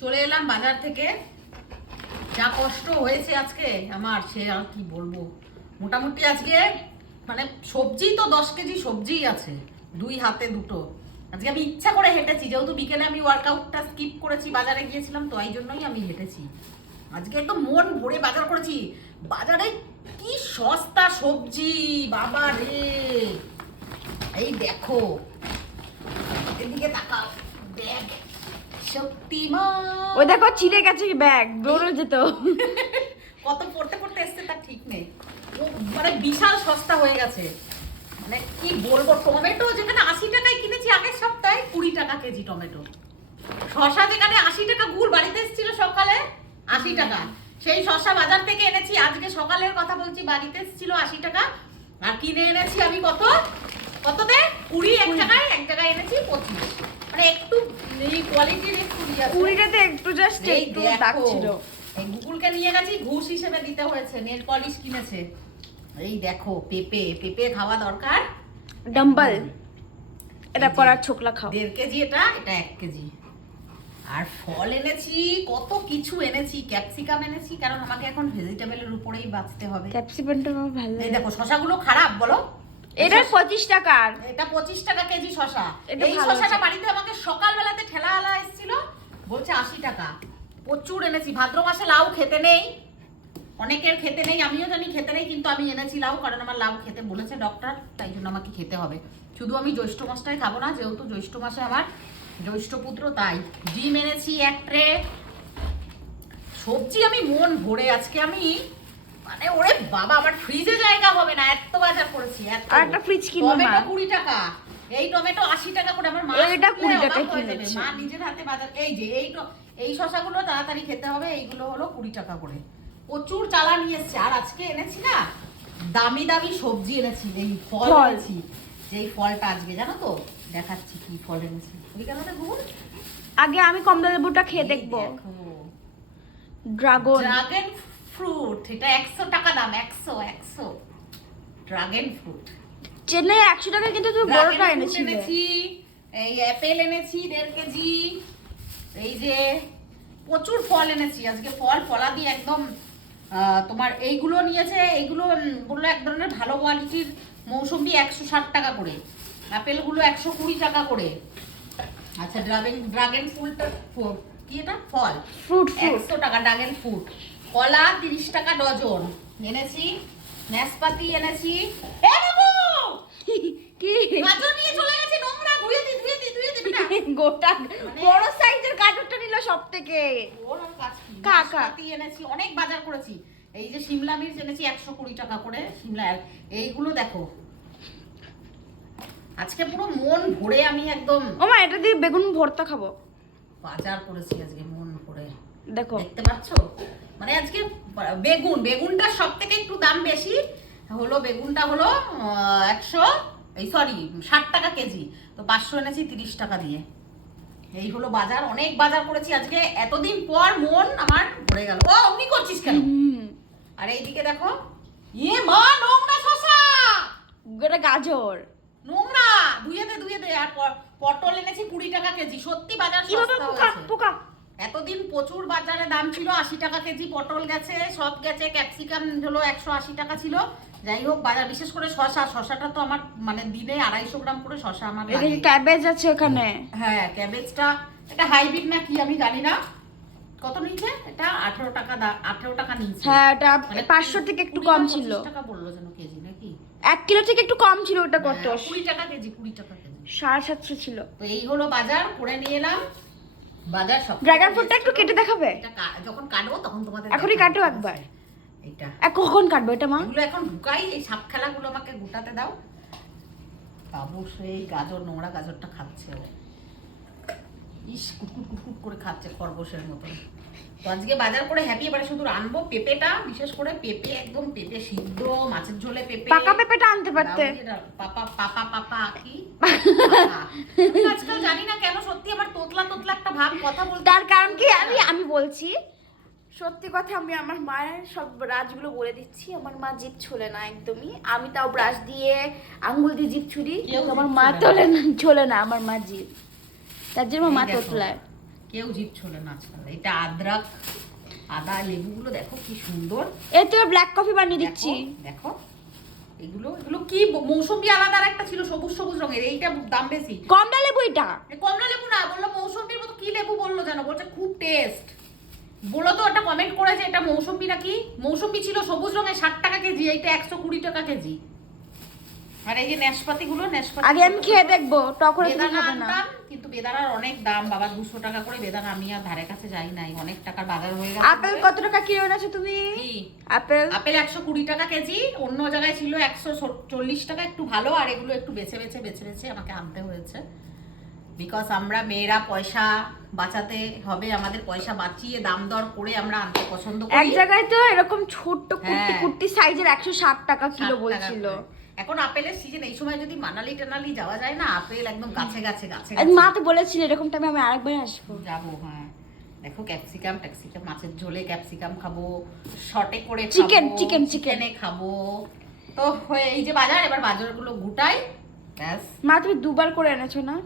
চলে এলাম বাজার থেকে। যা কষ্ট হয়েছে আজকে, আমার সে আর কি বলব? মোটামুটি আজকে মানে সবজি তো দশ কেজি সবজিই আছে, দুই হাতে দুটো। আজকে আমি ইচ্ছা করে হেঁটেছি, যেহেতু বিকেলে আমি ওয়ার্কআউটটা স্কিপ করেছি, বাজারে গিয়েছিলাম, তো এই জন্যই আমি হেঁটেছি। আজকে একদম মন ভরে বাজার করেছি। বাজারে কি সস্তা সবজি, বাবা রে! এই দেখো, এদিকে তাকাও ব্যাগ শক্তিমান। ওই দেখো ছিঁড়ে গেছে ব্যাগ বেরো যেত। কত পড়তে পড়তে এসছে তার ঠিক নেই। মানে বিশাল সস্তা হয়ে গেছে। মানে কি বলব টমেটো যেখানে আশি টাকায় কিনেছি আগের সপ্তাহে কুড়ি টাকা কেজি টমেটো। শশা যেখানে আশি টাকা গুড় বাড়িতে এসেছিল সকালে আশি টাকা। সেই শশা বাজার থেকে এনেছি আজকে সকালের কথা বলছি বাড়িতে এসেছিল আশি টাকা। আর কিনে এনেছি আমি কত? কততে? কুড়ি এক টাকায় এক টাকায় এনেছি পঁচিশ। মানে একটু এই কোয়ালিটির। কুড়িটাতে একটু জাস্ট একটু দাগ ছিল। এই গুগলকে নিয়ে গেছি ঘুষ হিসেবে দিতে হয়েছে নেল পলিশ কিনেছে। এই দেখো পেঁপে পেঁপে খাওয়া দরকার। ডাম্বল। এটা পরার ছোকলা খাও। দেড় কেজি এটা এটা এক কেজি। আর ফল এনেছি কত কিছু এনেছি ক্যাপসিকাম এনেছি কারণ আমাকে এখন ভেজিটেবলের উপরেই বাঁচতে হবে। ক্যাপসিকামটা আমার ভালো এই দেখো শশাগুলো খারাপ বলো। এটা পঁচিশ টাকার। এটা পঁচিশ টাকা কেজি শশা। এই শশাটা বাড়িতে আমাকে সকালবেলাতে ঠেলা আলা এসেছিল বলছে আশি টাকা। প্রচুর এনেছি। ভাদ্র মাসে লাউ খেতে নেই। অনেকের খেতে নেই। আমিও জানি খেতে নেই কিন্তু আমি এনেছি লাউ কারণ আমার লাউ খেতে বলেছে ডক্টর তাই জন্য আমাকে খেতে হবে। শুধু আমি জ্যৈষ্ঠ মাসটাই খাব না যেহেতু জ্যৈষ্ঠ মাসে আমার জ্যৈষ্ঠ পুত্র তাই ডিম এনেছি এক ট্রে সবজি আমি মন ভরে আজকে আমি মানে ওরে বাবা আমার ফ্রিজে জায়গা হবে না এত বাজার করেছি এত। আর একটা fridge কিনবো। টমেটো কুড়ি টাকা। এই টমেটো আশি টাকা 20 টাকায়। কিনেছে। মা নিজের হাতে বাজার এই যে এই এই শশাগুলো তাড়াতাড়ি খেতে হবে এইগুলো হলো কুড়ি টাকা করে। প্রচুর চালা নিয়ে এসছে। আর আজকে এনেছি না দামি দামি সবজি এনেছি এই ফল। এনেছি। যেই ফলটা আজকে জানো তো? দেখাচ্ছি কি ফল এনেছি। ওই আগে আমি কমলা লেবুটা খেয়ে দেখব। ড্রাগন। ড্রাগন ফ্রুট এটা একশো টাকা দাম একশো একশো। Dragon fruit. চেন্নাই একশো টাকা কিন্তু তুই বড়টা এনেছি। এই অ্যাপেল এনেছি দেড় কেজি। এই যে প্রচুর ফল এনেছি। আজকে ফল ফলা দিয়ে একদম তোমার এইগুলো নিয়েছে এইগুলো বলল এক ধরনের ভালো কোয়ালিটির মৌসুম্বি একশো ষাট টাকা করে। আপেলগুলো একশো কুড়ি টাকা করে। আচ্ছা ড্রাগন ড্রাগন ফুলটা কি এটা? ফল। ফ্রুট একশো টাকা ড্রাগন ফ্রুট কলা তিরিশ টাকা ডজন। এনেছি নাশপাতি এনেছি। কি? গাজর নিয়ে চলে গেছে নোংরা ধুয়ে দি ধুয়ে দি ধুয়ে দি বেটা গোটা বড় সাইজের গাজরটা নিল সব থেকে? কাকা। এনেছি অনেক বাজার করেছি। এই যে শিমলা মির্চ এনেছি একশো কুড়ি টাকা করে আর এইগুলো দেখো। আজকে পুরো মন ভরে আমি একদম ও মা এটা দিয়ে বেগুন ভর্তা খাব। বাজার করেছি আজকে মন ভরে। দেখো। দেখতে পাচ্ছ? মানে আজকে বেগুন বেগুনটা সব থেকে একটু দাম বেশি হলো বেগুনটা হলো একশো এই সরি ষাট টাকা কেজি। তো পাঁচশো এনেছি তিরিশ টাকা দিয়ে। এই হলো বাজার অনেক বাজার করেছি। আজকে এতদিন পর মন আমার ভরে গেল। ও অমনি করছিস কেন? আর এইদিকে দেখো ইয়ে মা নোংরা শশা! এটা গাজর। নোংরা! ধুয়ে দে ধুয়ে দে। আর পটল এনেছি কুড়ি টাকা কেজি। সত্যি বাজার পোকা পোকা? এতদিন প্রচুর বাজারে দাম ছিল আশি টাকা কেজি পটল গেছে সব গেছে ক্যাপসিকাম হলো একশো আশি টাকা ছিল। যাই হোক বাজার বিশেষ করে শশা শশাটা তো আমার মানে দিনে আড়াইশো গ্রাম করে শশা আমার ক্যাবেজ আছে ওখানে? হ্যাঁ ক্যাবেজটা এটা হাইব্রিড না কি আমি জানি না। কত নিচ্ছে এটা আঠেরো টাকা আঠেরো টাকা নিচ্ছে হ্যাঁ এটা মানে পাঁচশো থেকে একটু কম ছিল। টাকা বলল যেন কেজি নাকি? এক কিলো থেকে একটু কম ছিল ওটা কত? হ্যাঁ, কুড়ি টাকা কেজি কুড়ি টাকা কেজি। সাড়ে সাতশো ছিল। তো এই হলো বাজার করে নিয়ে এলাম। বাজার সব ড্রাগন ফ্রুটটা একটু কেটে দেখাবে? যখন কাটবো তখন তোমাদের এখনই কাটো একবার। এটা কখন কাটবো এটা মা? এগুলো এখন ঢুকাই এই সাপ খেলাগুলো আমাকে গোটাতে দাও। বাবু সেই গাজর নোংরা গাজরটা খাচ্ছে ও। ইস কুটকুট কুটকুট করে খাচ্ছে খরগোশের মতো তো আজকে বাজার করে হ্যাপি এবারে শুধু আনব পেঁপেটা বিশেষ করে পেঁপে একদম পেঁপে সিদ্ধ মাছের ঝোলে পেঁপে। পাকা পেঁপেটা আনতে পারতে। পাপা পাপা পাপা কি পাপা। আমি আজকাল জানি না কেন সত্যি আমার তোতলা তোতলা একটা ভাব কথা বলতে তার কারণ কি আমি আমি বলছি। সত্যি কথা আমি আমার মায়ের সব রাজগুলো বলে দিচ্ছি। আমার মা জিপ ছোলে না একদমই। আমি তাও ব্রাশ দিয়ে আঙ্গুল দিয়ে জিপ ছুরি। কেউ আমার মা তোলে না ছোলে না আমার মা জিপ তার জন্য মা তোতলায়। কেউ জিভ ছোলে না আজকাল এটা আদ্রাক আদা লেবুগুলো দেখো কি সুন্দর। এই তো ব্ল্যাক কফি বানিয়ে দিচ্ছি। দেখো। এগুলো এগুলো কি মৌসুমি আলাদা আর একটা ছিল সবুজ সবুজ রঙের এইটা দাম বেশি। কমলা লেবু এটা? কমলা লেবু না বলল মৌসুমির মতো কি লেবু বলল জানো বলছে খুব টেস্ট বলো তো একটা কমেন্ট করেছে এটা মৌসুমি নাকি? মৌসুমি ছিল সবুজ রঙের ষাট টাকা কেজি এইটা একশো কুড়ি টাকা কেজি। আর এই যে নাশপাতি নাশপাতি আগে আমি খেয়ে দেখব টক করে তুমি খাবে না। কিন্তু বেদানার অনেক দাম বাবা টাকা করে বেদানা আমি আর ধারে কাছে যাই নাই অনেক টাকার বাজার হয়ে গেছে আপেল কত টাকা কিলো এনেছো তুমি? আপেল? আপেল একশো কুড়ি টাকা কেজি অন্য জায়গায় ছিল একশো চল্লিশ টাকা একটু ভালো আর এগুলো একটু বেছে বেছে বেছে বেছে আমাকে আনতে হয়েছে। বিকজ আমরা মেয়েরা পয়সা বাঁচাতে হবে আমাদের পয়সা বাঁচিয়ে দাম দর করে আমরা আনতে পছন্দ করি। এক জায়গায় তো এরকম ছোট্ট কুর্তি হ্যাঁ। কুর্তি সাইজের একশো ষাট টাকা কিলো বলছিল। এখন আপেলের সিজন এই সময় যদি মানালি টানালি যাওয়া যায় না আপেল একদম গাছে গাছে গাছে। মা তো বলেছিল এরকম টাইমে আমি আরেকবার আসব। যাব হ্যাঁ। দেখো ক্যাপসিকাম ট্যাক্সিকাম মাছের ঝোলে ক্যাপসিকাম খাব শর্টে করে চিকেন chicken. চিকেনে খাব। তো হয়ে এই যে বাজার এবার বাজারগুলো গুটাই ব্যাস। মা তুমি দুবার করে এনেছো না?